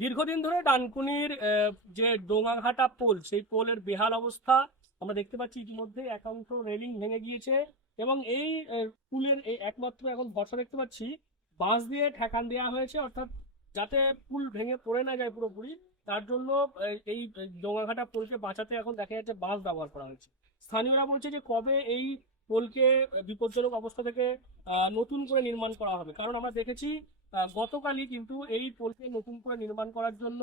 দীর্ঘদিন ধরে ডানকুনির যে ডোঙাঘাটা পোল, সেই পোলের বেহাল অবস্থা আমরা দেখতে পাচ্ছি ইতিমধ্যে। একাংশ রেলিং ভেঙে গিয়েছে এবং এই পুলের এই একমাত্র এখন ভরসা দেখতে পাচ্ছি, বাঁশ দিয়ে ঠেকান দেওয়া হয়েছে, অর্থাৎ যাতে পুল ভেঙে পড়ে না যায় পুরোপুরি, তার জন্য এই ডোঙাঘাটা পোলকে বাঁচাতে এখন দেখা যাচ্ছে বাঁশ ব্যবহার করা হয়েছে। স্থানীয়রা বলছে যে কবে এই পোলকে বিপজ্জনক অবস্থা থেকে নতুন করে নির্মাণ করা হবে। কারণ আমরা দেখেছি গতকালই কিন্তু এই পোলকে নতুন করে নির্মাণ করার জন্য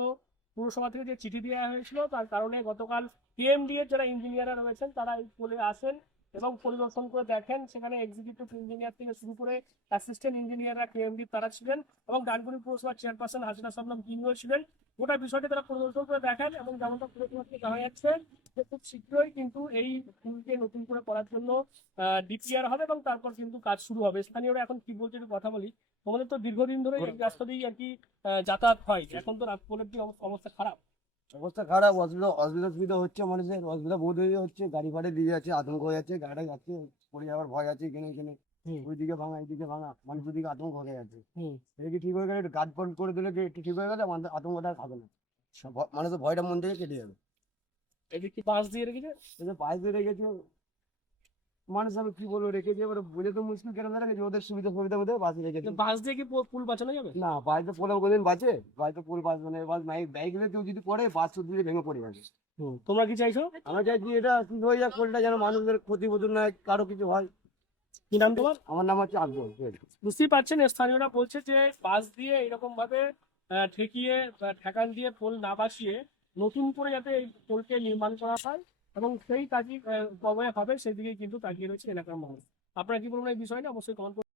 পুরসভা থেকে যে চিঠি দেওয়া হয়েছিল, তার কারণে গতকাল পিএমডি এর যারা ইঞ্জিনিয়াররা রয়েছেন, তারা এই পোলে আসেন এবং পরিদর্শন করে দেখেন, সেখানে এক্সিকিউটিভ ইঞ্জিনিয়ার থেকে শুরু করে অ্যাসিস্ট্যান্ট ইঞ্জিনিয়াররা কেএমডি তারা ছিলেন এবং ডানকুনি পুরসভার চেয়ারপারসন হাসিনা সামলাম তিনিও ছিলেন। গোটা বিষয়টি তারা পরিদর্শন করে দেখেন এবং যেমনটা পুরসভা থেকে জানা যাচ্ছে যে খুব শীঘ্রই কিন্তু এই পুলকে নতুন করে করার জন্য ডিপিআর হবে এবং তারপর কিন্তু কাজ শুরু হবে। স্থানীয়রা এখন কি বলছে একটু কথা বলি। তোমাদের তো দীর্ঘদিন ধরে এই রাস্তা দিয়েই আর কি যাতায়াত হয়। এখন তো রাজপোলের কি অবস্থা খারাপ। অবস্থা খারাপ অসুবিধা অসুবিধা সুবিধা হচ্ছে মানুষের অসুবিধা বহুত হয়ে হচ্ছে গাড়ি ফাড়ি দিয়ে যাচ্ছে আতঙ্ক হয়ে যাচ্ছে গাড়ি যাচ্ছে পড়ে যাওয়ার ভয় আছে এখানে এখানে। ওইদিকে ভাঙা এইদিকে ভাঙা মানুষ দিকে আতঙ্ক হয়ে যাচ্ছে। হুম। এটা কি ঠিক হয়ে গেলে গার্ড ফোন করে দিলে একটু ঠিক হয়ে গেলে আতঙ্কটা থাকবে না। মানুষের ভয়টা মন থেকে কেটে যাবে। এদিকে কি বাঁশ দিয়ে রেখেছে? যে পায়ে দিয়ে রেখেছে। মানুষ আমি কি বলব রেখেছে এবার বলে তো মুশকিল কেন রেখেছে ওদের সুবিধা সুবিধা বোধ বাসে রেখেছে। বাঁশ দিয়ে কি পুল বাঁচানো যাবে? না বাড়িতে পড়ে কোনদিন বাঁচে। বাড়িতে পুল বাঁচবে না এবার বাইক বাইক কেউ যদি পড়ে বাস শুধু ভেঙে পড়ে যাবে। তোমরা কি চাইছো? আমরা চাইছি এটা হয়ে যাক কোলটা যেন মানুষের ক্ষতি বোধ না হয়, কারও কিছু হয়। কি নাম তোমার? আমার নাম হচ্ছে আব্দুল বুঝতেই পারছেন স্থানীয়রা বলছে যে বাস দিয়ে এরকম ভাবে ঠেকিয়ে ঠেকান দিয়ে পোল না বাসিয়ে নতুন করে যাতে এই পোলকে নির্মাণ করা হয় এবং সেই কাজই কবে হবে সেদিকে কিন্তু তাকিয়ে রয়েছে এলাকার মহল আপনারা কি বলবেন এই বিষয়টা অবশ্যই কমেন্ট